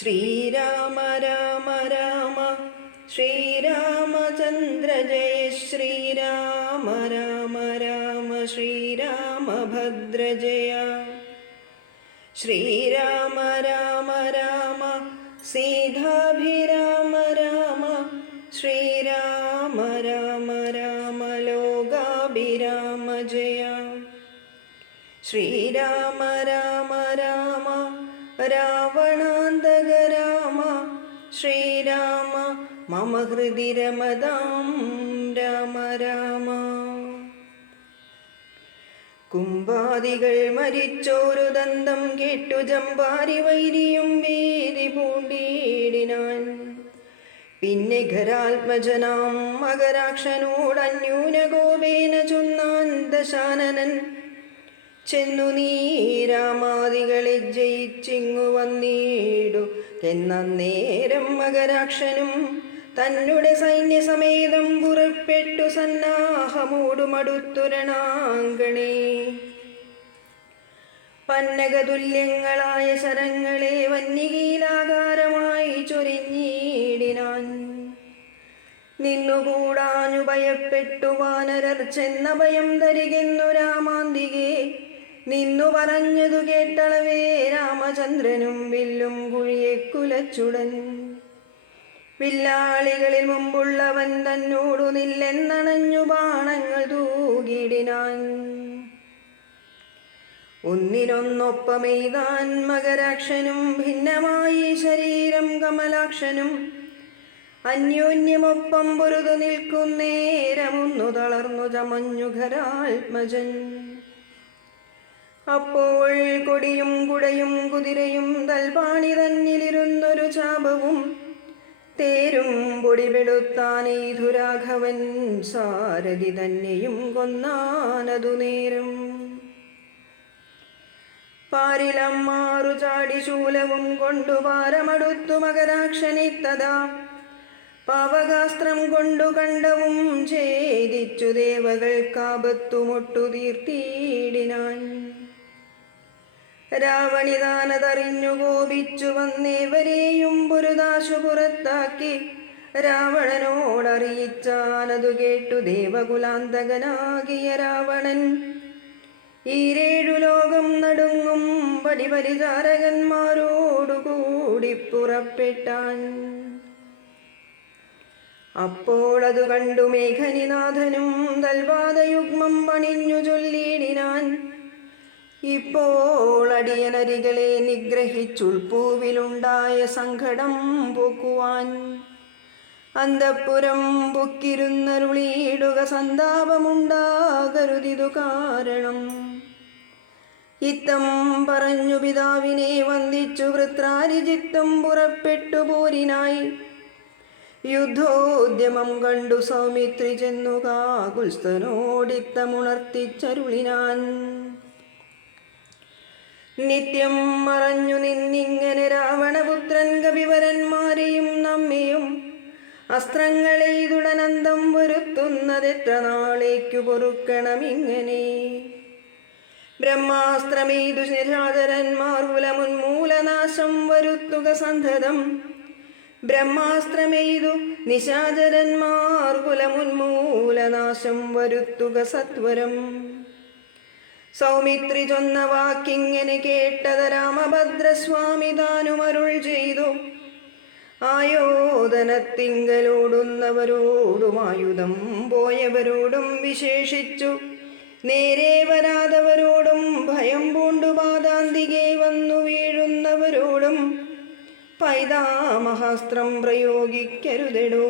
ശ്രീരാമ രാമ രാമ ശ്രീരാമചന്ദ്ര ജയ ശ്രീരാമ രാമ രാമ ശ്രീരാമഭദ്ര ജയ ശ്രീരാമ രാമ രാമ സീതാഭിരാമ രാമ ശ്രീരാമ രാമ രാമ ലോകാഭിരാമ ജയ ശ്രീരാമ രാമ രാമ രാവണാന്തക രാമ ശ്രീരാമ മമ ഹൃദി രമതാം രാമ രാമ. കുംഭാദികൾ മരിച്ചോരു ദന്തം കേട്ടു ജമ്പാരി വൈരിയും വേദി പൂണ്ടിടിനാൻ. പിന്നെ ഖരാത്മജനാം മകരാക്ഷനോട് അന്യൂന കോപേന ചൊന്നാൻ ദശാനനൻ, ചെന്നു നീ രാമാദികളെ ജയിച്ചിങ്ങു വന്നിടു എന്നേരം മകരാക്ഷനും തന്നെ സൈന്യസമേതം പുറപ്പെട്ടു സന്നാഹമോടുമടുത്തുരണാങ്കണേ. പന്നകതുല്യങ്ങളായ ശരങ്ങളെ വന്യകീലാകാരമായി ചൊരിഞ്ഞിടിനാൻ. നിന്നുകൂടാഞ്ഞു ഭയപ്പെട്ടു വാനരർ ചെന്ന ഭയം ധരികെന്നു രാമാന്തികെ നിന്നു പറഞ്ഞതു കേട്ടളവേ രാമചന്ദ്രനും വില്ലും കുഴിയെ കുലച്ചുടൻ. വില്ലാളികളിൽ മുമ്പുള്ളവൻ തന്നോടു നില്ലെന്നണഞ്ഞു ബാണങ്ങൾ തൂകിടിനാൻ. ഒന്നിനൊന്നൊപ്പമെയ്താൻ മകരാക്ഷനും ഭിന്നമായി ശരീരം കമലാക്ഷനും. അന്യോന്യമൊപ്പം പൊരുതു നിൽക്കുന്നേരമൊന്നു തളർന്നു ചമഞ്ഞു ഖരാത്മജൻ. അപ്പോൾ കൊടിയും കുടയും കുതിരയും തൽപാണി തന്നിലിരുന്നൊരു ചാപവും തേരും പൊടിപെടുത്താനെയ്തു രാഘവൻ സാരഥി തന്നെയും കൊന്നാനതു നേരം. പാരിലമ്മാറു ചാടി ശൂലവും കൊണ്ടു പാരമടുത്തു മകരാക്ഷനിത്തതാ. പാവകാസ്ത്രം കൊണ്ടു കണ്ടവും ഛേദിച്ചു ദേവകൾക്കാപത്തുമൊട്ടു തീർത്തിയിടിനാൻ. രാവണിതാനതറിഞ്ഞു കോപിച്ചു വന്നേവരെയും പൊരുതാശു പുറത്താക്കി രാവണനോടറിയിച്ചാനതു കേട്ടു ദേവകുലാന്തകനാകിയ രാവണൻ. ഈരേഴു ലോകം നടുങ്ങും പടിപരിചാരകന്മാരോടുകൂടി പുറപ്പെട്ടാൻ. അപ്പോൾ അതു കണ്ടു മേഘനിനാഥനും തൽവാദയുഗ്മം പണിഞ്ഞു ചൊല്ലിയിടിനാൻ. ഇപ്പോൾ അടിയനരികളെ നിഗ്രഹിച്ചുൾപ്പൂവിലുണ്ടായ സങ്കടം പോക്കുവാൻ അന്തഃപുരം പൊക്കിരുന്നരുളിയിടുക സന്താപമുണ്ടാകരുതിതു കാരണം. ഇത്തം പറഞ്ഞു പിതാവിനെ വന്ദിച്ചു വൃത്രാരിജിത്തും പുറപ്പെട്ടു പോരിനായി. യുദ്ധോദ്യമം കണ്ടു സൗമിത്രി ചെന്നു കാകുൽസ്ഥനോടിത്തമുണർത്തിച്ചരുളിനാൻ. നിത്യം മറഞ്ഞു നിന്നിങ്ങനെ രാവണപുത്രൻ കവിവരന്മാരെയും നമ്മെയും അസ്ത്രങ്ങളെയ്തുടനന്തം വരുത്തുന്നതെത്ര നാളേക്കു പൊറുക്കണമിങ്ങനെ. ബ്രഹ്മാസ്ത്രമെയ്തു നിശാചരന്മാർ കുലമുന്മൂലനാശം വരുത്തുക സന്തതം. ബ്രഹ്മാസ്ത്രമെയ്തു നിശാചരന്മാർ കുലമുന്മൂലനാശം വരുത്തുക സത്വരം. സൗമിത്രി ചൊന്ന വാക്കിങ്ങനെ കേട്ടത രാമഭദ്രസ്വാമി താനുമരുൾ ചെയ്തു. ആയോധനത്തിങ്കലോടുന്നവരോടും ആയുധം പോയവരോടും വിശേഷിച്ചു നേരെ വരാതവരോടും ഭയം പൂണ്ടു പാദാന്തികെ വന്നു വീഴുന്നവരോടും പൈതാമഹാസ്ത്രം പ്രയോഗിക്കരുതെടോ.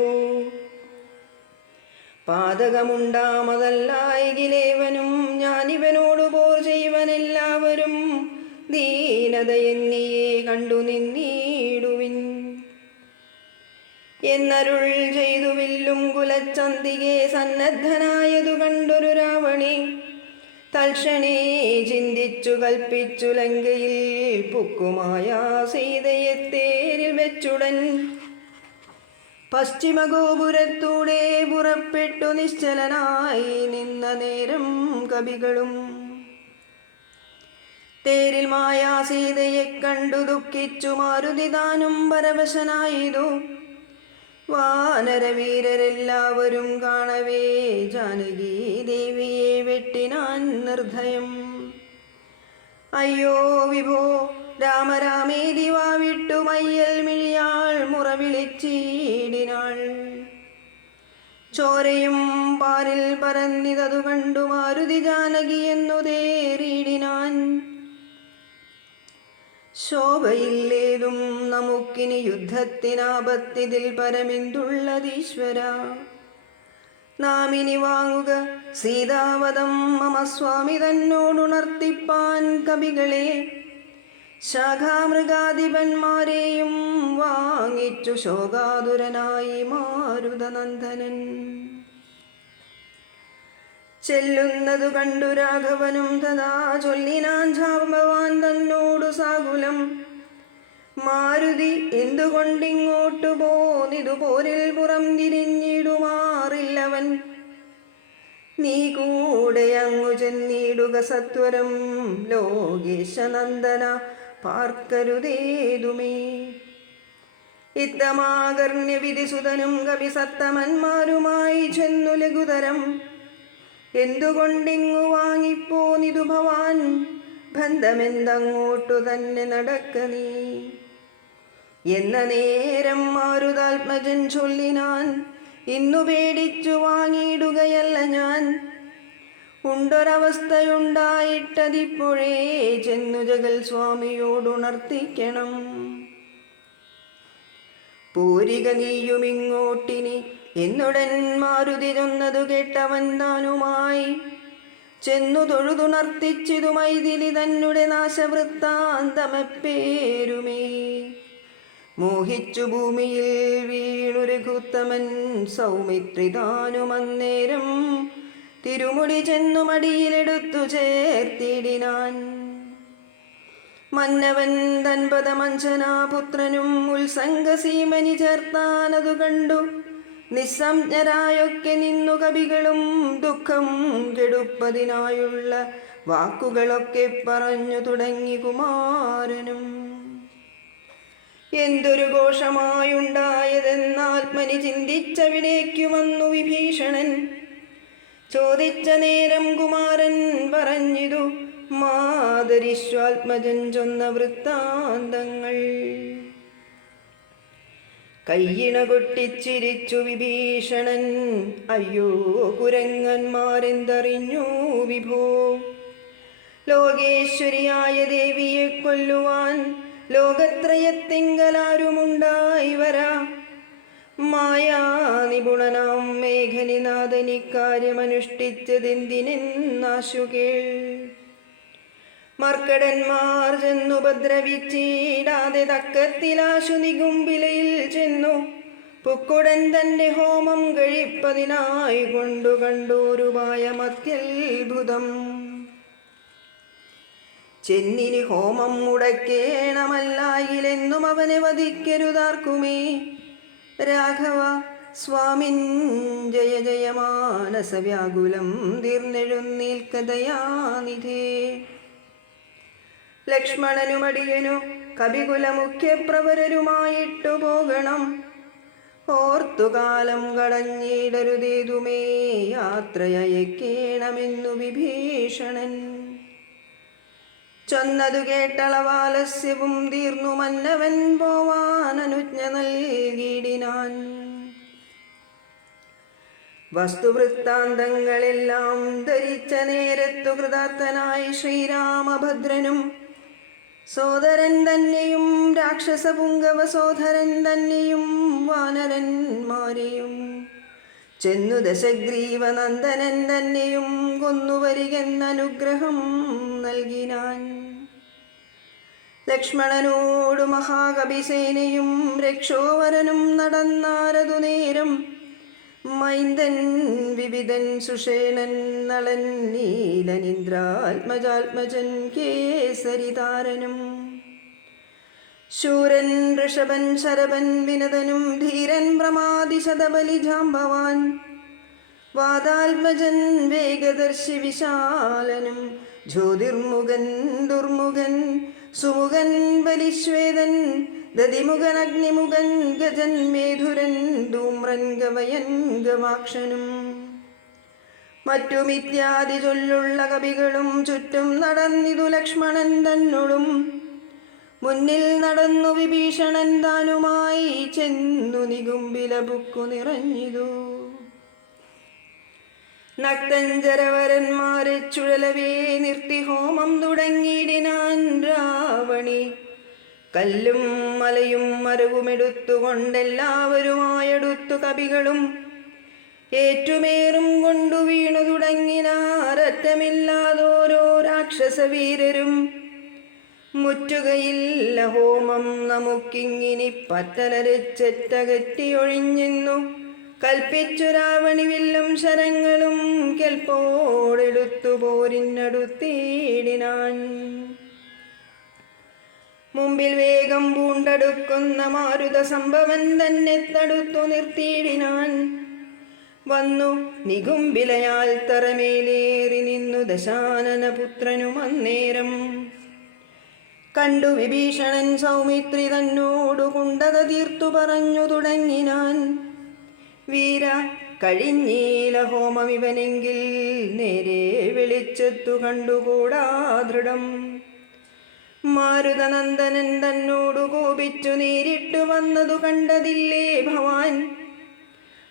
പാതകമുണ്ടാമതല്ലായികിലേവനും ഞാനിവനോടു പോർ ചെയ്വനെല്ലാവരും ദീനതയെന്നിയെ കണ്ടു നിന്നീടുവിൻ എന്നരുൾ ചെയ്തു. വില്ലും കുലച്ചന്തികെ സന്നദ്ധനായതു കണ്ടൊരു രാവണി തൽക്ഷണേ ചിന്തിച്ചു കൽപ്പിച്ചു ലങ്കയിൽ പുക്കുമായ സീതയെ തേരിൽ വെച്ചുടൻ പശ്ചിമഗോപുരത്തൂടെ പുറപ്പെട്ടു നിശ്ചലനായി നിന്ന നേരം കവികളും തേരിൽ മായാ സീതയെ കണ്ടു ദുഃഖിച്ചു മാരുതി താനും പരവശനായിതു. വാനരവീരരെല്ലാവരും കാണവേ ജാനകി ദേവിയെ വെട്ടിനാൻ നിർദ്ധയം. അയ്യോ വിഭോ രാമരാമേതി വാവിട്ടു മയ്യൽ മിഴിയാൾ മുറവിളിച്ചീടിനാൾ. ചോരയും പാരിൽ പരന്നിതതു കണ്ടു മാരുതി ജാനകി എന്നു തേറിയിടിനാൻ. ശോഭയില്ലേതും നമുക്കിനി യുദ്ധത്തിനാപത്തിതിൽ പരമെന്തുള്ളതീശ്വര. നാം ഇനി വാങ്ങുക സീതാവതം മമ സ്വാമി തന്നോടുണർത്തിപ്പാൻ കവികളെ. ശാഖാമൃഗാധിപന്മാരെയും വാങ്ങിച്ചു ശോകാതുരനായി മാരുതനന്ദനൻ. ചെല്ലുന്നതു കണ്ടു രാഘവനും തഥാ ചൊല്ലിനാൻ ജാമ്പവാൻ തന്നോടു സാകുലം. മാരുതി എന്തുകൊണ്ടിങ്ങോട്ടു പോന്നിതു പോരിൽ പുറം തിരിഞ്ഞിടുമാറില്ലവൻ. നീ കൂടെ അങ്ങു ചെന്നിടുക സത്വരം ലോകേശനന്ദന പാർക്കരുതേതുമേ. ഇത്തമാകർണ്യ വിധിസുതനും കവിസത്തമന്മാരുമായി ചെന്നു ലഘുതരം. എന്തുകൊണ്ടിങ്ങു വാങ്ങിപ്പോന്നിതു ഭവാൻ ബന്ധമെന്തങ്ങോട്ടു തന്നെ നടക്ക നീ. എന്ന നേരം മാരുതാത്മജൻ ചൊല്ലിനാൻ, ഇന്നു പേടിച്ചു വാങ്ങിയിടുകയല്ല ഞാൻ. ഉണ്ടൊരവസ്ഥയുണ്ടായിട്ടതിപ്പോഴേ ചെന്നു ജഗൽ സ്വാമിയോടുണർത്തിക്കണം. പോരിക നീയുമിങ്ങോട്ടിനി എന്നുടൻ മാരുതി ചൊന്നതു കേട്ടവൻ താനുമായി ചെന്നു തൊഴുതുണർത്തിച്ചിതു മൈഥിലി തന്നെ നാശവൃത്താന്തമെപ്പേരുമേ. മോഹിച്ചു ഭൂമിയിൽ വീണു രഘുത്തമൻ സൗമിത്രി താനുമന്നേരം തിരുമുടി ചെന്നു മടിയിലെടുത്തു ചേർത്തിടിനാൻ. മന്നവൻ തൻപദമഞ്ജനാപുത്രനും ഉത്സംഗസീമനി ചേർത്താനതു കണ്ടു നിസ്സംജ്ഞരായൊക്കെ നിന്നു കവികളും ദുഃഖം കെടുപ്പതിനായുള്ള വാക്കുകളൊക്കെ പറഞ്ഞു തുടങ്ങി കുമാരനും. എന്തൊരു ഘോഷമായുണ്ടായതെന്നാത്മനി ചിന്തിച്ചവിടേക്കു വന്നു വിഭീഷണൻ. ചോദിച്ച നേരം കുമാരൻ പറഞ്ഞിതു മാതരിശ്വാത്മജൻ ചൊന്ന വൃത്താന്തങ്ങൾ. കയ്യിണ കൊട്ടിച്ചിരിച്ചു വിഭീഷണൻ, അയ്യോ കുരങ്ങന്മാരെന്തറിഞ്ഞു വിഭോ. ലോകേശ്വരിയായ ദേവിയെ കൊല്ലുവാൻ ലോകത്രയത്തിങ്കലാരുമുണ്ടായി വരാ. മായാനിപുണനാം മേഘനിനാഥനിക്കാര്യമനുഷ്ഠിച്ചതെന്തിനെന്നാശു കേൾ. മർക്കടന്മാർ ചെന്നുപദ്രവിച്ചിടാതെ തക്കത്തിലാശു നികുംബിലയിൽ ചെന്നു പുക്കുടൻ തന്റെ ഹോമം കഴിപ്പതിനായി കൊണ്ടു കണ്ടോരുപായമത്യത്ഭുതം. ചെന്നിനി ഹോമം മുടക്കേണമല്ലായിലെന്നും അവനെ വധിക്കരുതാർക്കുമേ. രാഘവ സ്വാമിൻ ജയ ജയ മാനസവ്യാകുലം തീർന്നെഴുന്നേൽക്കതയാനിധേ. ലക്ഷ്മണനുമടിയനു കവികുലമുഖ്യപ്രവരരുമായിട്ടു പോകണം. ഓർത്തുകാലം കടഞ്ഞിടരുതേതുമേ യാത്രയയക്കേണമെന്നു വിഭീഷണൻ. ചൊന്നതു കേട്ടളവാലസ്യവും തീർന്നു മന്നവൻ പോവാനനുജ്ഞ നൽകിയിടിനാൻ. വസ്തുവൃത്താന്തങ്ങളെല്ലാം ധരിച്ച നേരത്തു കൃതാർത്ഥനായി ശ്രീരാമഭദ്രനും സോദരൻ തന്നെയും രാക്ഷസപുങ്കവ സോദരൻ തന്നെയും വാനരന്മാരെയും ചെന്നു ദശഗ്രീവനന്ദനൻ തന്നെയും കൊന്നുവരികെന്നനുഗ്രഹം നൽകിനാൻ. ലക്ഷ്മണനോടു മഹാകവിസേനയും രക്ഷോവരനും നടന്നാരതു നേരം. മൈന്ദൻ വിവിധൻ സുഷേണൻ നളൻ നീലനിന്ദ്രാത്മജാത്മജൻ കേസരിതാരനും ശൂരൻ ഋഷഭൻ ശരഭൻ വിനതനും ധീരൻ പ്രമാദിശതബലി ജാംബവാൻ വാദാത്മജൻ വേഗദർശി വിശാലനും ജ്യോതിർമുഖൻ ദുർമുഖൻ സുമുഖൻ ബലിശ്വേതൻ ദതിമുഖൻ അഗ്നിമുഖൻ ഗജൻ മേധുരൻ ധൂമ്രൻ ഗവയൻ ഗവാക്ഷനും മറ്റുമിത്യാദി ചൊല്ലുള്ള കവികളും ചുറ്റും നടന്നിതു ലക്ഷ്മണൻ തന്നോടും മുന്നിൽ നടന്നു വിഭീഷണൻ താനുമായി ചെന്നു നികുംബില ബുക്കു നിറഞ്ഞിതു നക്തഞ്ചരവരന്മാരെ ചുഴലവേ നിർത്തി ഹോമം തുടങ്ങിയിടിനാൻ രാവണി കല്ലും മലയും മരവുമെടുത്തുകൊണ്ടെല്ലാവരുമായെടുത്തു കവികളും ഏറ്റുമേറും കൊണ്ടു വീണു തുടങ്ങിനാരറ്റമില്ലാതോരോ രാക്ഷസവീരരും മുറ്റുകയില്ല ഹോമം നമുക്കിങ്ങിനി പറ്റലരച്ചെറ്റകറ്റിയൊഴിഞ്ഞെന്നു കൽപ്പിച്ചു രാവണി വില്ലും ശരങ്ങളും കെൽപ്പോടെടുത്തു പോരിനടുത്തിടിനാൻ മുമ്പിൽ വേഗം പൂണ്ടടുക്കുന്ന മാരുത സംഭവൻ തന്നെ തടുത്തു നിർത്തിയിടിനാൻ വന്നു നികുംബിലയാൽ തറമേലേറി നിന്നു ദശാനന പുത്രനും അന്നേരം കണ്ടു വിഭീഷണൻ സൗമിത്രി തന്നോടു കുണ്ടത തീർത്തു പറഞ്ഞു തുടങ്ങിനാൻ വീര കഴിഞ്ഞീല ഹോമമിവനെങ്കിൽ നേരെ വെളിച്ചത്തു കണ്ടുകൂടാ ദൃഢം മാരുതനന്ദനൻ തന്നോടു കോപിച്ചു നേരിട്ടു വന്നതു കണ്ടതില്ലേ ഭവാൻ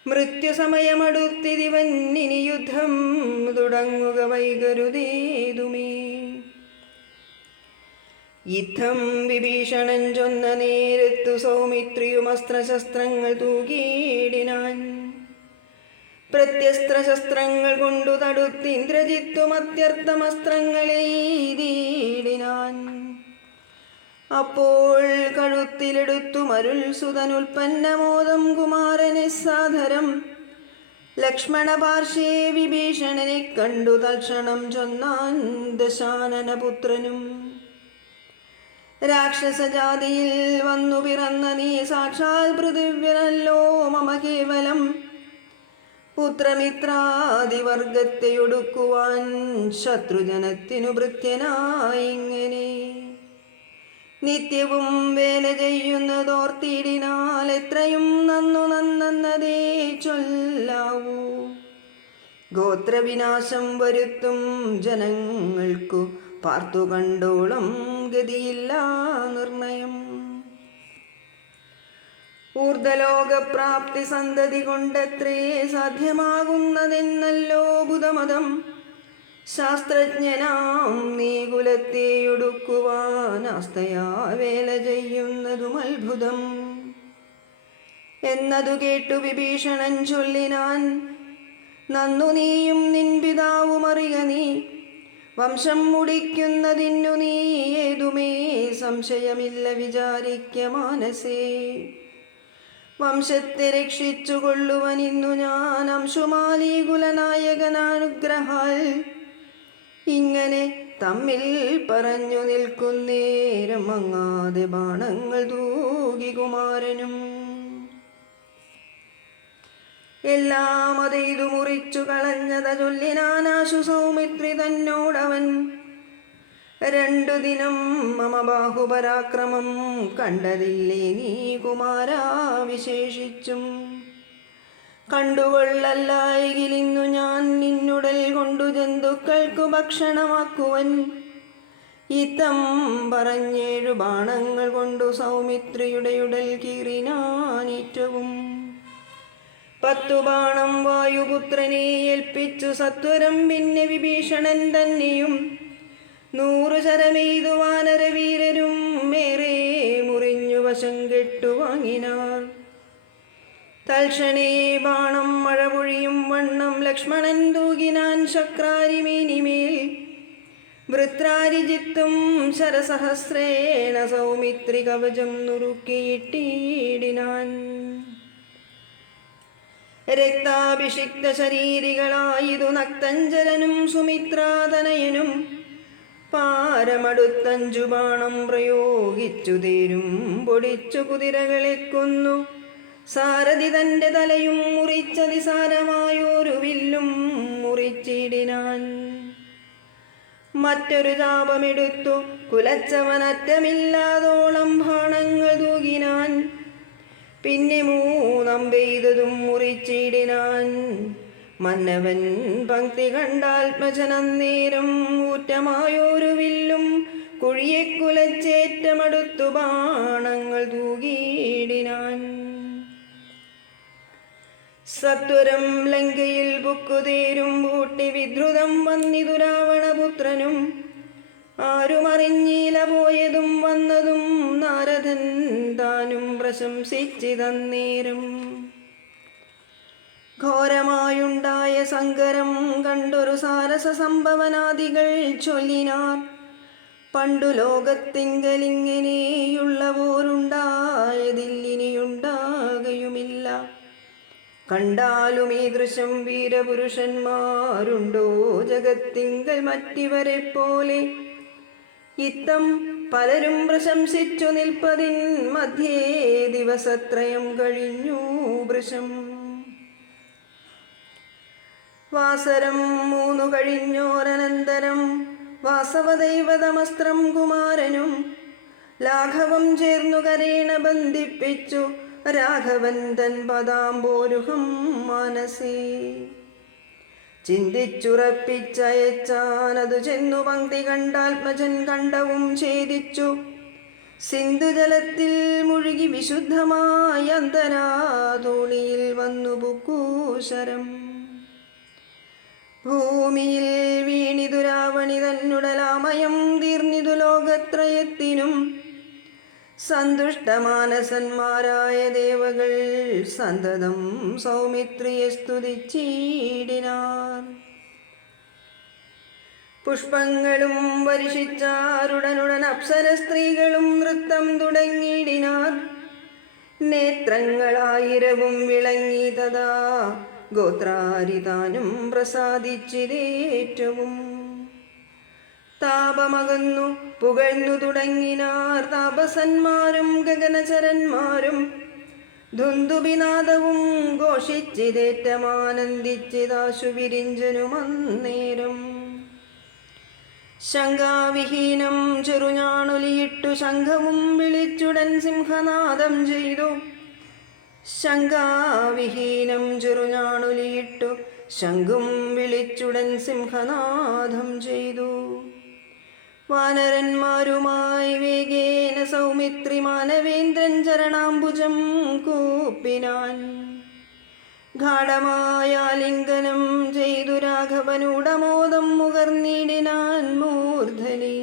മൃത്യുസമയമടുത്തിരിവൻ ഇനി യുദ്ധം തുടങ്ങുക വൈകരുതേതുമേ യുദ്ധം വിഭീഷണൻ ചൊന്ന നേരത്തു സൗമിത്രിയും അസ്ത്രശസ്ത്രങ്ങൾ തൂകിയിടിനാൻ പ്രത്യസ്ത്രശസ്ത്രങ്ങൾ കൊണ്ടു തടുത്ത് ഇന്ദ്രജിത്തും അത്യർത്ഥമസ്ത്രങ്ങളെ എയ്തിയിടിനാൻ അപ്പോൾ കഴുത്തിലെടുത്തു മരുൾ സുതനുൽപ്പന്നമോദം കുമാരനെ സാദരം ലക്ഷ്മണ പാർശ്വേ വിഭീഷണനെ കണ്ടു തൽക്ഷണം ചൊന്നാൻ ദശാനനപുത്രനും രാക്ഷസജാതിയിൽ വന്നു പിറന്ന നീ സാക്ഷാൽ പൃഥിവ്യനല്ലോ മമ കേവലം പുത്രമിത്രാദിവർഗത്തെ ഒടുക്കുവാൻ ശത്രുജനത്തിനു ഭൃത്യനായിങ്ങനെ നിത്യവും വേല ചെയ്യുന്നതോർത്തിടിനാൽ എത്രയും നന്നതേ ചൊല്ലാവൂ ഗോത്രവിനാശം വരുത്തും ജനങ്ങൾക്കു പാർത്തു കണ്ടോളം ഗതിയില്ല നിർണയം ഊർധ്വലോകപ്രാപ്തി സന്തതി കൊണ്ടത്രേ സാധ്യമാകുന്നതെന്നല്ലോ ബുധമതം ശാസ്ത്രജ്ഞനാം നീ കുലത്തെയൊടുക്കുവാൻ ആസ്തയാ വേല ചെയ്യുന്നതും അത്ഭുതം എന്നതു കേട്ടു വിഭീഷണൻ ചൊല്ലിനാൻ നന്നു നീയും നിൻ പിതാവും അറിയ നീ വംശം മുടിക്കുന്നതിന്നു നീ ഏതുമേ സംശയമില്ല വിചാരിക്ക മാനസേ വംശത്തെ രക്ഷിച്ചു കൊള്ളുവനിന്നു ഞാൻ അംശുമാലി കുലനായകനാനുഗ്രഹാൽ ഇങ്ങനെ തമ്മിൽ പറഞ്ഞു നിൽക്കുന്നേരം മങ്ങാതെ ബാണങ്ങൾ തൂകി കുമാരനും എല്ലാം അതെയ്തു മുറിച്ചു കളഞ്ഞത ചൊല്ലിനാനാശു സൗമിത്രി തന്നോടവൻ രണ്ടു ദിനം മമ ബാഹുപരാക്രമം കണ്ടതില്ലേ നീ കുമാരാ വിശേഷിച്ചും കണ്ടുകൊള്ളല്ലായികിലിന്നു ഞാൻ നിന്നുടൽ കൊണ്ടു ജന്തുക്കൾക്കു ഭക്ഷണമാക്കുവൻ ഇത്തം പറഞ്ഞേഴു ബാണങ്ങൾ കൊണ്ടു സൗമിത്രിയുടെ ഉടൽ കീറിനാനേറ്റവും 10 ബാണം വായുപുത്രനെ ഏൽപ്പിച്ചു സത്വരം പിന്നെ വിഭീഷണൻ തന്നെയും 100 ശരമെയ്തു വാനരവീരരും മേറെ മുറിഞ്ഞു വശം കെട്ടു വാങ്ങിനാർ തൽക്ഷണേ ബാണം മഴ പൊഴിയും വണ്ണം ലക്ഷ്മണൻ തൂകിനാൻ ശക്രാരിമേനിമേൽ വൃത്രാരിജിത്തും ശരസഹസ്രേണ സൗമിത്രി കവചം നുറുക്കിയിട്ടിടിനാൻ രക്താഭിഷിക്ത ശരീരികളായതു നക്തഞ്ചരനും സുമിത്രാതനയനും പാരമടുത്തഞ്ചു ബാണം പ്രയോഗിച്ചു തേരും പൊടിച്ചു കുതിരകളെ കൊന്നു സാരഥി തൻ്റെ തലയും മുറിച്ചതിസാരമായൊരു വില്ലും മുറിച്ചിടിനാൻ മറ്റൊരു ചാപമെടുത്തു കുലച്ചവനറ്റമില്ലാതോളം ബാണങ്ങൾ തൂകിനാൻ. പിന്നെ മൂന്നമ്പെയ്തതും മുറിച്ചിടിനാൻ. മന്നവൻ പങ്ക്തി കണ്ടാത്മജനന്നേരം ഊറ്റമായൊരു വില്ലും കുഴിയെ കുലച്ചേറ്റമടുത്തു ബാണങ്ങൾ തൂകിയിടിനാൻ. സത്വരം ലങ്കയിൽ പുക്കുതേരും പൂട്ടി വിദ്രുതം വന്നിതു രാവണപുത്രനും. ആരുമറിഞ്ഞില പോയതും വന്നതും നാരദൻ താനും പ്രശംസിച്ചിതന്നേരം. ഘോരമായുണ്ടായ സങ്കരം കണ്ടൊരു സാരസ സംഭവനാദികൾ ചൊല്ലിനാർ. പണ്ടു ലോകത്തിങ്കലിങ്ങനെയുള്ളവോരുണ്ടായതില്ലിനിയുണ്ടാകയുമില്ല. കണ്ടാലും ഈ ദൃശ്യം വീരപുരുഷന്മാരുണ്ടോ ജഗത്തിങ്കൽ മറ്റിവരെ പോലെ. ഇത്തം പലരും പ്രശംസിച്ചു നിൽപ്പതിൻ മധ്യേ ദിവസത്രയം കഴിഞ്ഞു വൃഷം. വാസരം 3 കഴിഞ്ഞോരനന്തരം വാസവദൈവതമസ്ത്രം കുമാരനും ലാഘവം ചേർന്നു കരേണ ബന്ധിപ്പിച്ചു രാഘവൻ തൻ പദാംബോരുഹം മനസേ. ചിന്തിച്ചുറപ്പിച്ചയച്ചാനതു ചെന്നു പങ്ക്തി കണ്ടാത്മജൻ കണ്ടവും ഛേദിച്ചു. സിന്ധുജലത്തിൽ മുഴുകി വിശുദ്ധമായ അന്തരാതോണിയിൽ വന്നു പുക്കൂശരം. ഭൂമിയിൽ വീണിതു രാവണി തന്നുടലാമയം തീർന്നിതു ലോകത്രയത്തിനും. സന്തുഷ്ടമാനസന്മാരായ ദേവകൾ സന്തതം സൗമിത്രിയെ സ്തുതിച്ചിടിനാർ. പുഷ്പങ്ങളും വർഷിച്ചാരുടനുടൻ അപ്സര സ്ത്രീകളും നൃത്തം തുടങ്ങിയിടിനാർ. നേത്രങ്ങളായിരവും വിളങ്ങി തഥാ ഗോത്രാരിതാനും പ്രസാദിച്ചിതേറ്റവും. താപമകന്നു പുകഴ്ന്നു തുടങ്ങിനാർ താപസന്മാരും ഗഗനചരന്മാരും. ധുന്ദുബിനാദവും ഘോഷിച്ചിതേറ്റമാനന്ദിച്ചിതാശു വിരിഞ്ചനുമന്നേരം. ശങ്കാവിഹീനം ചെറുഞാണൊലിയിട്ടു ശംഖവും വിളിച്ചുടൻ സിംഹനാദം ചെയ്തു. ശങ്കാവിഹീനം ചെറുഞാണൊലിയിട്ടു ശംഖും വിളിച്ചുടൻ സിംഹനാദം ചെയ്തു. വാനരന്മാരുമായി വേഗേന സൗമിത്രി മാനവേന്ദ്രൻ ചരണാംബുജം കൂപ്പിനാൻ. ഗാഢമായ ലിംഗനം ചെയ്തു രാഘവനുടമോദം മുകർന്നിടിനാൻ മൂർധനി.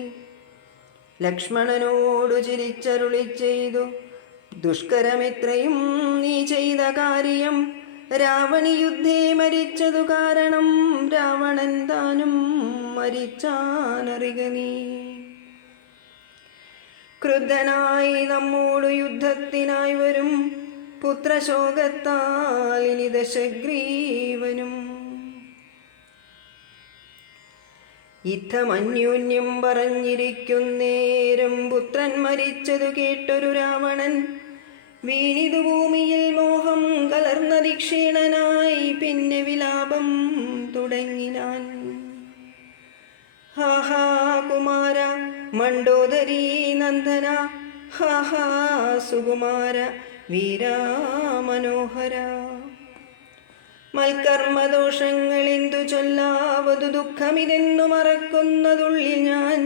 ലക്ഷ്മണനോടു ചിരിച്ചരുളി ചെയ്തു, ദുഷ്കരമിത്രയും നീ ചെയ്ത കാര്യം. രാവണി യുദ്ധേ മരിച്ചതു കാരണം രാവണൻ താനും മരിച്ചാനറിക നീ. ക്രുദ്ധനായി നമ്മോടു യുദ്ധത്തിനായി വരും പുത്രശോകത്താൽ ഇനി ദശഗ്രീവനും. യുദ്ധമന്യോന്യം പറഞ്ഞിരിക്കുന്നേരം പുത്രൻ മരിച്ചതു കേട്ടൊരു രാവണൻ. വീണിതു ഭൂമിയിൽ മോഹം കലർന്നതിക്ഷീണനായി പിന്നെ വിലാപം തുടങ്ങിനാൻ. ഹാഹാ കുമാര മണ്ഡോദരീ നന്ദന, ഹാഹാ സുകുമാര വീരാമനോഹര. മൽക്കർമ്മദോഷങ്ങളെന്തു ചൊല്ലാവതു ദുഃഖമിതെന്നു മറക്കുന്നതുള്ളിൽ ഞാൻ.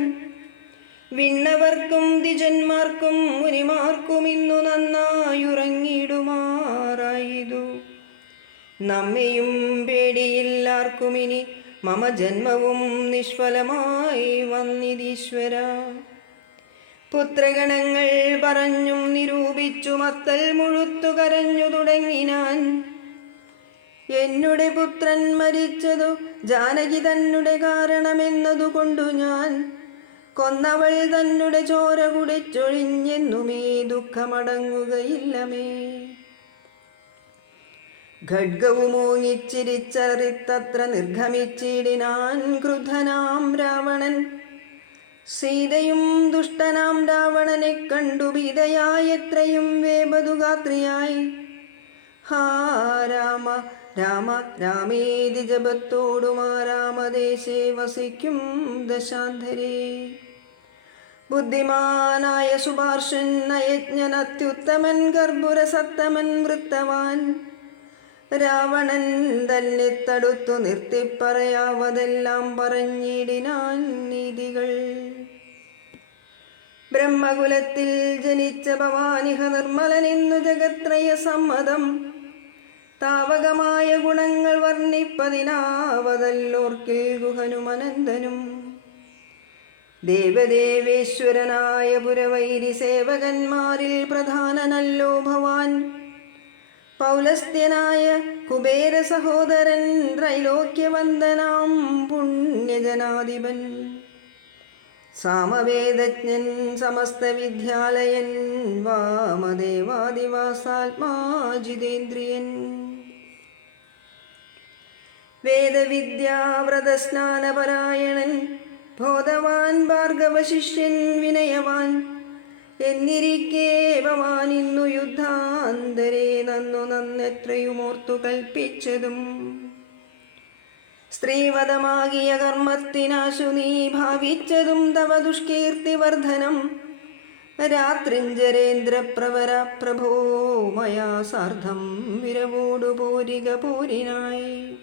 വിണ്ണവർക്കും ദ്വിജന്മാർക്കും മുനിമാർക്കും ഇന്നു നന്നായുറങ്ങിടുമാറായതു. നമ്മയും പേടിയില്ലാർക്കുമിനി മമ ജന്മവും നിഷ്ഫലമായി വന്നിതീശ്വര. പുത്രഗണങ്ങൾ പറഞ്ഞും നിരൂപിച്ചു മത്തൽ മുഴുത്തു കരഞ്ഞു തുടങ്ങിനാൻ. എന്നുടെ പുത്രൻ മരിച്ചതു ജാനകി തന്നെ കാരണമെന്നതുകൊണ്ടു ഞാൻ. കൊന്നവൾ തന്നെ ചോര കുടിച്ചൊഴിഞ്ഞെന്നുമേ ദുഃഖമടങ്ങുകയില്ലമേ. ഖഡ്ഗവുമോങ്ങിച്ചിരിച്ചറിത്തത്ര നിർഗമിച്ചിടിനാൻ ക്രുദ്ധനാം രാവണൻ. സീതയും ദുഷ്ടനാം രാവണനെ കണ്ടു ഭീതയായി എത്രയും വേപതുഗാത്രിയായി. ഹാ രാമ രാമ രാമേതി ജപത്തോടുമാ രാമദേശേ വസിക്കും ദശാന്ധരേ. ബുദ്ധിമാനായ സുപാർശൻ നയജ്ഞൻ അത്യുത്തമൻ കർപ്പുരസത്തമൻ വൃത്തവാൻ രാവണൻ തന്നെ തടുത്തു നിർത്തിപ്പറയാവതെല്ലാം പറഞ്ഞിടിനാൻ നീതികൾ. ബ്രഹ്മകുലത്തിൽ ജനിച്ച ഭവാനിഹ നിർമ്മലനെന്നു ജഗത്രയ സമ്മതം താവകമായ ഗുണങ്ങൾ വർണ്ണിപ്പതിനാവതല്ലോർക്കിൽ ഗുഹനുമനന്തനും. ദേവദേവേശ്വരനായ പുരവൈരി സേവകന്മാരിൽ പ്രധാനനല്ലോ ഭവാൻ. പൗലസ്ത്യനായ കുബേര സഹോദരൻ ത്രൈലോക്യവന്ദനാം പുണ്യജനാധിപൻ. സാമവേദജ്ഞൻ സമസ്ത വിദ്യാലയൻ വാമദേവാദിവാസാത്മാജിതേന്ദ്രിയൻ. വേദവിദ്യാവ്രതസ്നാനപരായണൻ ബോധവാൻ ഭാർഗവശിഷ്യൻ വിനയവാൻ. എന്നിരിക്കേ ഭവാൻ ഇന്നു യുദ്ധാന്തരേ നന്നു നന്നെത്രയുമോർത്തു കൽപ്പിച്ചതും. സ്ത്രീവധമാകിയ കർമ്മത്തിനാശു നീ ഭാവിച്ചതും തവ ദുഷ്കീർത്തിവർദ്ധനം. രാത്രിഞ്ചരേന്ദ്രപ്രവര പ്രഭോ മയാ സാർദ്ധം വിരവോടു പോരിക പോരിനായി.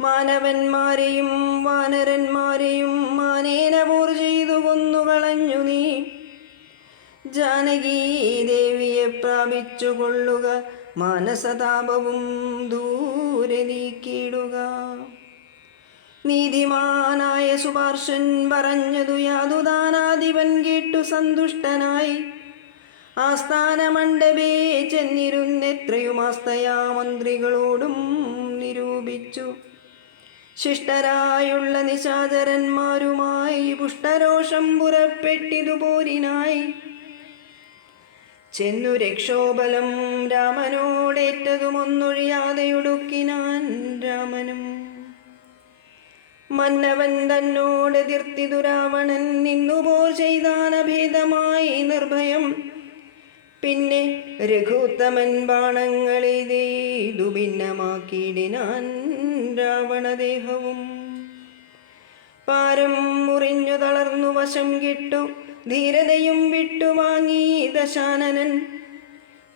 മാനവന്മാരെയും വാനരന്മാരെയും മാനേന പോർ ചെയ്തു കൊന്നുകളഞ്ഞു നീ. ജാനകീ ദേവിയെ പ്രാപിച്ചു കൊള്ളുക, മാനസതാപവും ദൂരെ നീക്കിയിടുക. നീതിമാനായ സുപാർശൻ പറഞ്ഞതു യാതുദാനാധിപൻ കേട്ടു സന്തുഷ്ടനായി. ആസ്ഥാനമണ്ഡപേ ചെന്നിരുന്നെത്രയുമാസ്തയാ മന്ത്രികളോടും നിരൂപിച്ചു. ശിഷ്ടരായുള്ള നിശാചരന്മാരുമായി പുഷ്ടരോഷം പുറപ്പെട്ടിതുപോരിനായി. ചെന്നു രക്ഷോബലം രാമനോടേറ്റതുമൊന്നൊഴിയാതെയൊടുക്കിനാൻ രാമനും. മന്നവൻ തന്നോടെതിർത്തിതു രാവണൻ നിന്നുപോർ ചെയ്താനഭേദമായി നിർഭയം. പിന്നെ രഘുത്തമൻ ബാണങ്ങളെയ്തു ഭിന്നമാക്കിയിടിനാൻ രാവണദേഹവും. പാരം മുറിഞ്ഞു തളർന്നു വശം കിട്ടു ധീരതയും വിട്ടുവാങ്ങി ദശാനനൻ.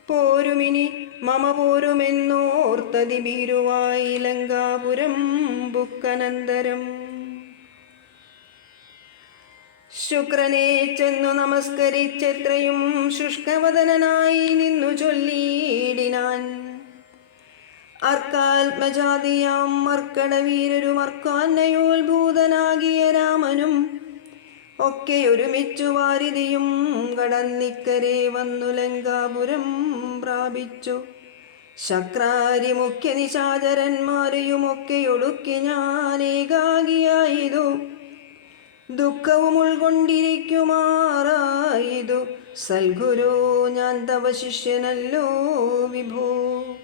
പോരുമിനി മമ പോരുമെന്നോർത്തതി ഭീരുവായി ലങ്കാപുരം ബുക്കനന്തരം. ശുക്രനെ ചെന്നു നമസ്കരിച്ചെത്രയും ശുഷ്കവദനായി നിന്നു ചൊല്ലിയിടിനാൻ. അർക്കാത്മജാതിയാം മർക്കടവീരരും അർക്കാന്നയോത്ഭൂതനാകിയ രാമനും ഒക്കെ ഒരുമിച്ചു വാരിതിയും കടന്നിക്കരെ വന്നു ലങ്കാപുരം പ്രാപിച്ചു. ശക്രാരി മുഖ്യ നിശാചരന്മാരെയുമൊക്കെ ഒടുക്കി ഞാനേകാകിയായതു. ദുഃഖവും ഉൾക്കൊണ്ടിരിക്കുമാറായതു സൽഗുരു ഞാൻ തവ ശിഷ്യനല്ലോ വിഭോ.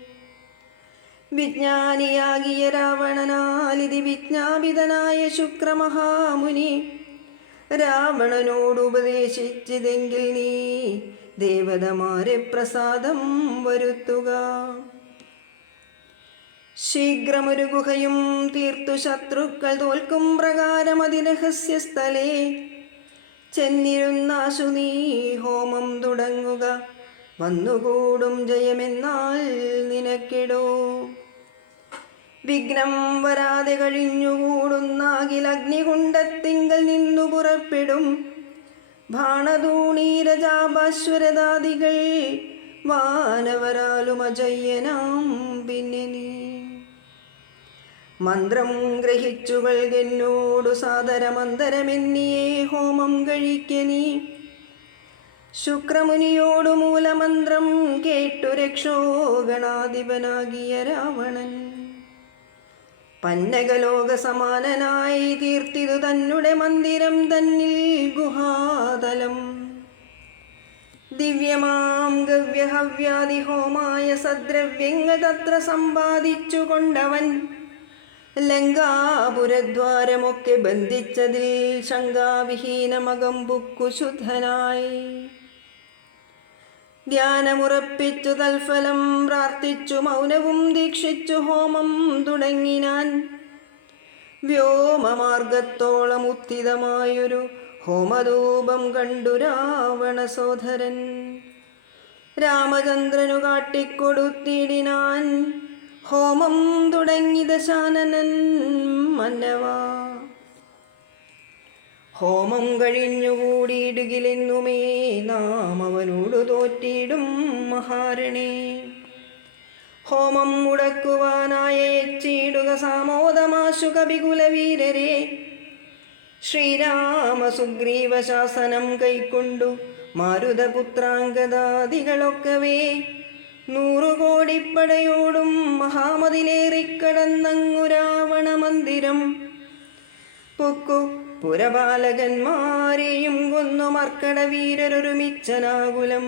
വിജ്ഞാനിയാകിയ രാവണനാലിതി വിജ്ഞാപിതനായ ശുക്രമഹാമുനി രാവണനോടുപദേശിച്ചതെങ്കിൽ നീ ദേവതമാരെ പ്രസാദം വരുത്തുക. ശീഘ്രമൊരു ഗുഹയും തീർത്തു ശത്രുക്കൾ തോൽക്കും പ്രകാരം അതിരഹസ്യ സ്ഥലേ ചെന്നിരുന്നാശു നീ ഹോമം തുടങ്ങുക. വന്നുകൂടും ജയമെന്നാൽ നിനക്കിടോ. വിഘ്നം വരാതെ കഴിഞ്ഞുകൂടുന്നാകിൽ അഗ്നികുണ്ഡത്തിങ്കൽ നിന്നു പുറപ്പെടും. ഭാണതൂണീരജാപാശ്വരദാദികൾ വാനവരാലും അജയ്യനാം പിന്നെ നീ. മന്ത്രം ഗ്രഹിച്ചുകൾക്കെന്നോടു സാദരമന്തരമെന്നിയേ ഹോമം കഴിക്കനീ. ശുക്രമുനിയോടു മൂലമന്ത്രം കേട്ടു രക്ഷോ ഗണാധിപനാകിയ രാവണൻ. പന്നകലോക സമാനനായി തീർത്തിതു തന്നുടെ മന്ദിരം തന്നിൽ ഗുഹാതലം. ദിവ്യമാം ഗവ്യഹവ്യാദിഹോമായ സദ്രവ്യങ്ങൾ തത്ര സമ്പാദിച്ചു കൊണ്ടവൻ. ലങ്കാപുരദ്വാരമൊക്കെ ബന്ധിച്ചതിൽ ശങ്കാവിഹീനമകം ബുക്കു ശുദ്ധനായി. ധ്യാനമുറപ്പിച്ചു തൽഫലം പ്രാർത്ഥിച്ചു മൗനവും ദീക്ഷിച്ചു ഹോമം തുടങ്ങിനാൻ. വ്യോമമാർഗത്തോളം ഉത്തിതമായൊരു ഹോമധൂപം കണ്ടു രാവണ സോദരൻ. രാമചന്ദ്രനു കാട്ടിക്കൊടുത്തിടിനാൻ ഹോമം തുടങ്ങി ദശാനനൻ മന്നവാ. ഹോമം കഴിഞ്ഞുകൂടിയിടുകിലെന്നുമേ നാം അവനോടു തോറ്റിടും മഹാരണേ. ഹോമം മുടക്കുവാനായ എച്ചിടുക സാമോദമാശു കപികുലവീരരെ. ശ്രീരാമ സുഗ്രീവ ശാസനം കൈക്കൊണ്ടു മാരുതപുത്രാംഗദാദികളൊക്കവേ 100 കോടിപ്പടയോടും മഹാമതിലേറിക്കടന്നങ്ങു രാവണ മന്ദിരം പൊക്കു. പുരപാലകന്മാരെയും കൊന്നു മർക്കട വീരരൊരുമിച്ചനാകുലം.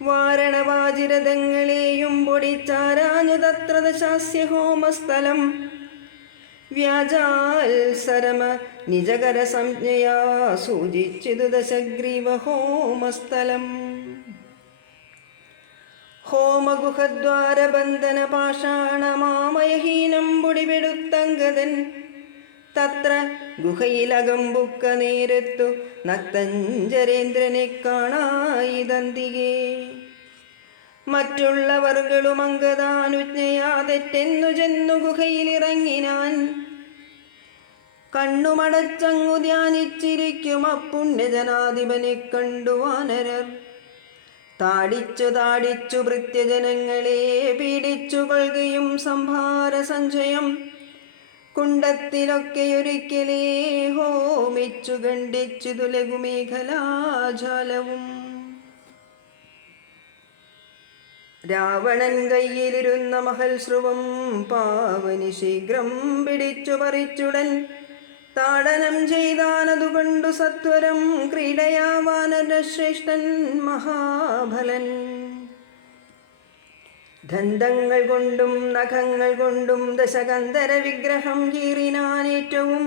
വാരണവാജിരഥങ്ങളെയും പൊടിച്ചാരാഞ്ഞു തത്ര ദശാസ്യ ഹോമസ്ഥലം. വ്യാജാത്സരമ നിജകര സംജ്ഞയാ സൂചിച്ചിതു ദശഗ്രീവ ഹോമസ്ഥലം. ഹോമഗുഹദ്വാരബന്ധന പാഷാണമാമയഹീനം പൊടിപെടുത്തങ്കദൻ. തത്ര ഗുഹയിലകമ്പുക്ക നേരത്തു നക്തഞ്ചരേന്ദ്രനെ കാണായിതന്തികേ. മറ്റുള്ളവർകളും അങ്കദാനുജ്ഞയാ തെറ്റെന്നു ചെന്നു ഗുഹയിലിറങ്ങിനാൻ. കണ്ണുമടച്ചങ്ങു ധ്യാനിച്ചിരിക്കും അപ്പുണ്യജനാധിപനെ കണ്ടു വാനരർ. താടിച്ചു ഭൃത്യജനങ്ങളെ പീഡിച്ചു കൊള്ളുകയും സംഭാര സഞ്ചയം കുണ്ടത്തിലൊക്കെയൊരിക്കലേ ഹോമിച്ചു ഖണ്ഡിച്ചു ലഘുമേഖലാജാലവും. രാവണൻ കയ്യിലിരുന്ന മഹൽ ശ്രുവം പാവനി ശീഘ്രം പിടിച്ചു പറിച്ചുടൻ താടനം ചെയ്താനതുകൊണ്ടു സത്വരം ക്രീഡയാ വാനരശ്രേഷ്ഠൻ മഹാബലൻ. ദന്തങ്ങൾ കൊണ്ടും നഖങ്ങൾ കൊണ്ടും ദശകന്ധര വിഗ്രഹം കീറിനാനേറ്റവും.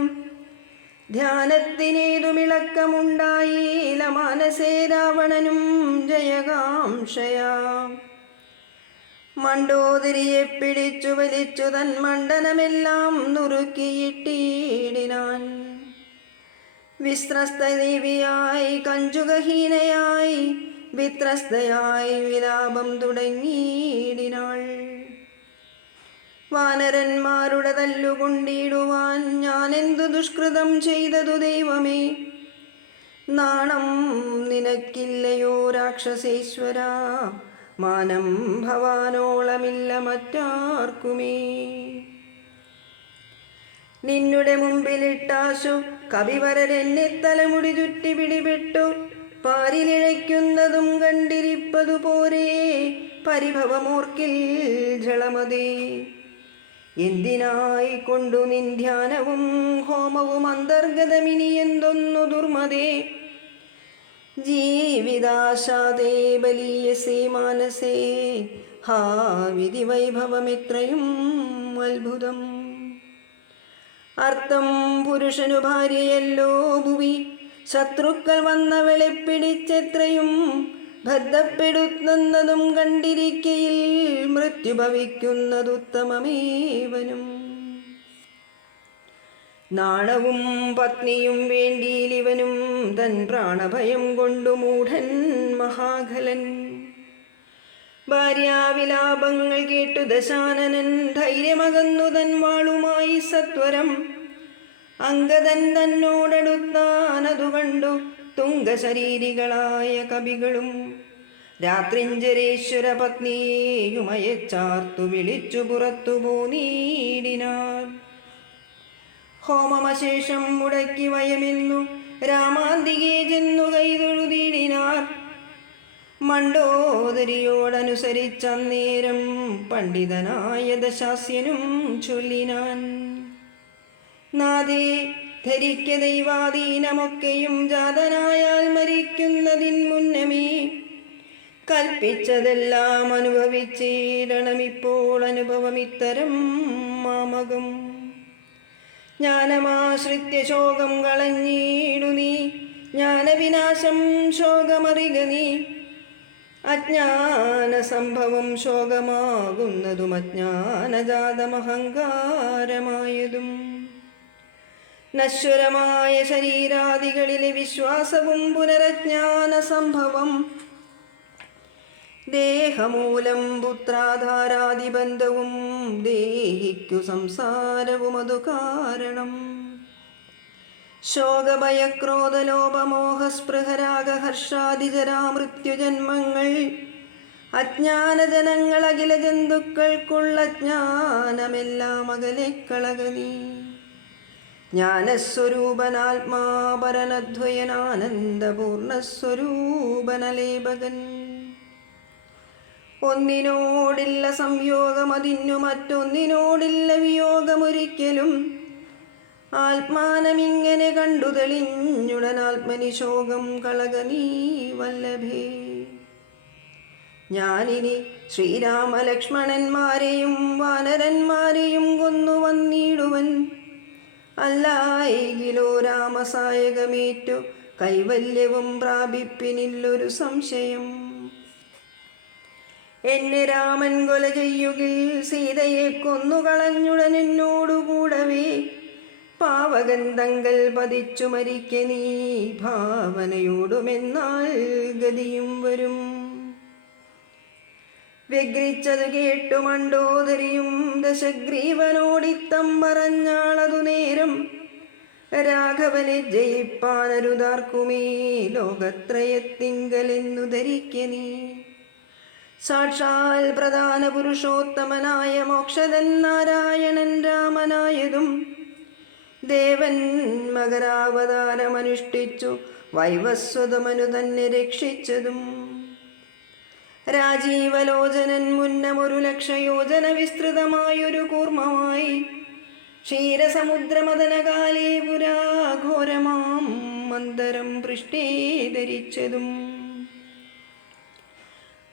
ധ്യാനത്തിനേതുമിളക്കമുണ്ടായില്ല മാനസേ രാവണനും ജയകാംക്ഷയാ. മണ്ടോദരിയെ പിടിച്ചു വലിച്ചു തൻ മണ്ഡലമെല്ലാം നുറുക്കിയിട്ടിടിനാൻ. വിസ്ത്രസ്തദേവിയായി കഞ്ചുകഹീനയായി വിത്രസ്തയായി വിലാപം തുടങ്ങിയിടിനാൾ. വാനരന്മാരുടെ തല്ലുകൊണ്ടിടുവാൻ ഞാനെന്തു ദുഷ്കൃതം ചെയ്തതു ദൈവമേ. നാണം നിനക്കില്ലയോ രാക്ഷസേശ്വര, മാനം ഭവാനോളമില്ല മറ്റാർക്കുമേ. നിന്നുടെ മുമ്പിലിട്ടാശു കവിവരരെന്നെ തലമുടി ചുറ്റി പിടിപെട്ടു പാരിലിഴയ്ക്കുന്നതും കണ്ടിരിപ്പതു പോരേ പരിഭവമോർക്കിൽ ജളമതേ. എന്തിനായി കൊണ്ടു നിൻ ധ്യാനവും ഹോമവും അന്തർഗതമിനി എന്തൊന്നു ദുർമതേ. ജീവിതാശാദേ ബലീയസേ മാനസേ ഹാ വിധി വൈഭവമിത്രയും അത്ഭുതം. അർത്ഥം പുരുഷനു ഭാര്യയല്ലോ ഭുവി, ശത്രുക്കൾ വന്നവളെ പിടിച്ചെത്രയും ബദ്ധപ്പെടുത്തുന്നതും കണ്ടിരിക്കയിൽ മൃത്യു ഭവിക്കുന്നതുത്തമമേവനും. നാണവും പത്നിയും വേണ്ടിയിലിവനും തൻ പ്രാണഭയം കൊണ്ടു മൂഢൻ മഹാഖലൻ. ഭാര്യാവിലാപങ്ങൾ കേട്ടു ദശാനനൻ ധൈര്യമകന്നു തൻ വാളുമായി സത്വരം. അംഗദൻ തന്നോടടുത്താനതു കണ്ടു തുംഗശരീരികളായ കവികളും രാത്രിഞ്ചരേശ്വര പത്നിയെയുമയച്ചാർത്തു വിളിച്ചു പുറത്തു പോന്നീടിനാർ. ഹോമമശേഷം മുടക്കി വയമെന്നു രാമാന്തികെ ചെന്നു കൈതൊഴുതിടിനാർ. മണ്ടോദരിയോടനുസരിച്ചന്നേരം പണ്ഡിതനായ ദശാസ്യനും ചൊല്ലിനാൻ. നാദേ ധരിക്ക ദൈവാധീനമൊക്കെയും ജാതനായാൽ മരിക്കുന്നതിൻ മുന്നമേ. കൽപ്പിച്ചതെല്ലാം അനുഭവിച്ചിടണമിപ്പോൾ അനുഭവമിത്തരം മാമകം. ജ്ഞാനമാശ്രിത്യ ശോകം കളഞ്ഞിടു നീ, ജ്ഞാനവിനാശം ശോകമറിക നീ. അജ്ഞാന സംഭവം ശോകമാകുന്നതും അജ്ഞാനജാതമഹങ്കാരമായതും നശ്വരമായ ശരീരാദികളിലെ വിശ്വാസവും പുനരജ്ഞാന സംഭവം ദേഹമൂലം പുത്രാധാരാദിബന്ധവും ദേഹിക്കു സംസാരവും അതു കാരണം ശോകഭയക്രോധലോപമോഹസ്പൃഹരാഗഹർഷാദിജരാമൃത്യുജന്മങ്ങൾ അജ്ഞാനജനങ്ങൾ അഖില ജന്തുക്കൾക്കുള്ള ജ്ഞാനമെല്ലാം അകലെ കളകനീ ജ്ഞാനസ്വരൂപനാത്മാപരനദ്വയനാനന്ദപൂർണസ്വരൂപനലേപകൻ ഒന്നിനോടില്ല സംയോഗം അതിനു മറ്റൊന്നിനോടില്ല വിയോഗമൊരിക്കലും ആത്മാനമിങ്ങനെ കണ്ടു തെളിഞ്ഞുടൻ ആത്മനിശോകം കളകനീ വല്ലഭേ. ഞാനിനി ശ്രീരാമലക്ഷ്മണന്മാരെയും വാനരന്മാരെയും കൊന്നു വന്നിടുവൻ അല്ലായെങ്കിലോ രാമസായകമേറ്റു കൈവല്യവും പ്രാപിപ്പിനില്ലൊരു സംശയം. എന്നെ രാമൻ കൊല ചെയ്യുകിൽ സീതയെ കൊന്നുകളഞ്ഞുടൻ എന്നോടുകൂടവേ പാവകൻ തങ്കൽ പതിച്ചു മരിക്ക നീ ഭാവനയോടുമെന്നാൽ ഗതിയും വരും. വ്യഗ്രിച്ചതു കേട്ടു മണ്ഡോദരിയും ദശഗ്രീവനോടിത്തം പറഞ്ഞാളതു നേരം രാഘവനെ ജയിപ്പാനരുതാർക്കുമേ ലോകത്രയത്തിങ്കലെന്നു ധരിക്ക നീ. സാക്ഷാൽ പ്രധാന പുരുഷോത്തമനായ മോക്ഷദൻ നാരായണൻ രാമനായതും ദേവൻ മകരാവതാരമനുഷ്ഠിച്ചു വൈവസ്വതമനു തന്നെ രക്ഷിച്ചതും രാജീവലോചനൻ മുന്നമൊരു ലക്ഷയോജന വിസ്തൃതമായൊരു കൂർമ്മമായി ക്ഷീരസമുദ്രമദനകാലേ പുരാഘോരമാം മന്ദരം പൃഷ്ഠേ ധരിച്ചതും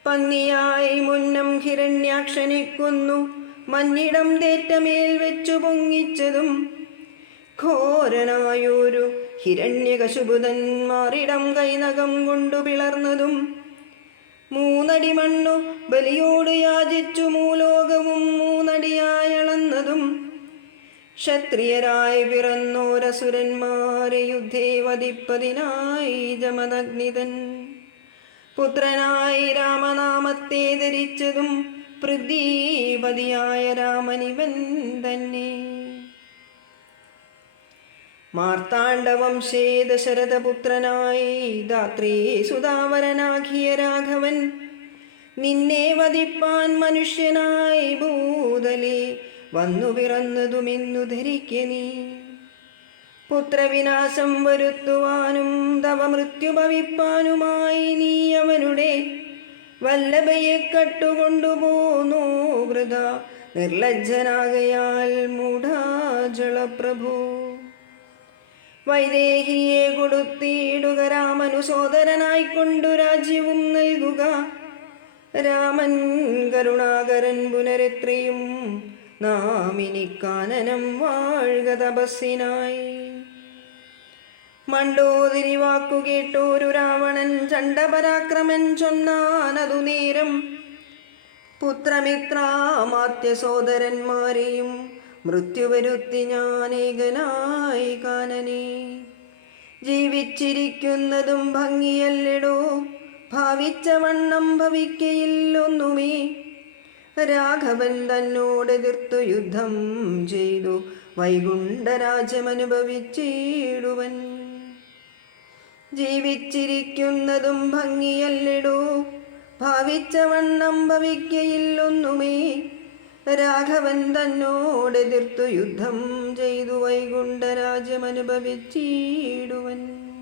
പന്നിയായി മുന്നം ഹിരണ്യാക്ഷനെ കൊന്നു മഞ്ഞിടം തേറ്റമേൽ വെച്ചു പൊങ്ങിച്ചതും ഘോരനായൊരു ഹിരണ്യകശുപുതൻ മാറിടം കൈനകം കൊണ്ടു പിളർന്നതും മൂന്നടി മണ്ണു ബലിയോട് യാചിച്ചു മൂലോകവും മൂന്നടിയായളന്നതും ക്ഷത്രിയരായി പിറന്നോരസുരന്മാരെ യുദ്ധേ വധിപ്പതിനായി ജമദഗ്നിതൻ പുത്രനായി രാമനാമത്തെ ധരിച്ചതും പൃഥ്വീപതിയായ രാമനിവൻ തന്നെ. മാർത്താണ്ഡവംശേ ദശരഥപുത്രനായി ധാത്രീ സുതാവരനാകിയ രാഘവൻ നിന്നെ വധിപ്പാൻ മനുഷ്യനായി ഭൂതലേ വന്നു പിറന്നതുമെന്നു ധരിക്ക നീ. പുത്രവിനാശം വരുത്തുവാനും തവ മൃത്യു ഭവിപ്പാനുമായി നീ അവനുടെ വല്ലഭയെ കട്ടുകൊണ്ടുപോന്നു വൃത നിർലജ്ജനാകയാൽ മൂഢാജളപ്രഭു. വൈദേഹിയെ കൊടുത്തിടുക രാമനു സോദരനായിക്കൊണ്ടു രാജ്യവും നൽകുക. രാമൻ കരുണാകരൻ പുനരെത്രയും നാമിനിക്കാനനം വാഴുക തപസ്സിനായി. മണ്ഡോദരി വാക്കു കേട്ടോരു രാവണൻ ചണ്ഡപരാക്രമൻ ചൊന്നാനതു നേരം പുത്രമിത്രാമാത്യ സോദരന്മാരെയും മൃത്യുവരുത്തി ഞാനേകനായി കാനനെ. ജീവിച്ചിരിക്കുന്നതും ഭംഗിയല്ലെടോ ഭാവിച്ച വണ്ണം ഭവിക്കയില്ലൊന്നുമേ. രാഘവൻ തന്നോടെതിർത്തു യുദ്ധം ചെയ്തു വൈകുണ്ഠരാജ്യമനുഭവിച്ചിടുവൻ. ജീവിച്ചിരിക്കുന്നതും ഭംഗിയല്ലെടോ ഭാവിച്ച വണ്ണം ഭവിക്കയില്ലൊന്നുമേ. രാഘവൻ തന്നോടെതിർത്തു യുദ്ധം ചെയ്തു വൈകുണ്ഠരാജ്യമനുഭവിച്ചിടുവൻ.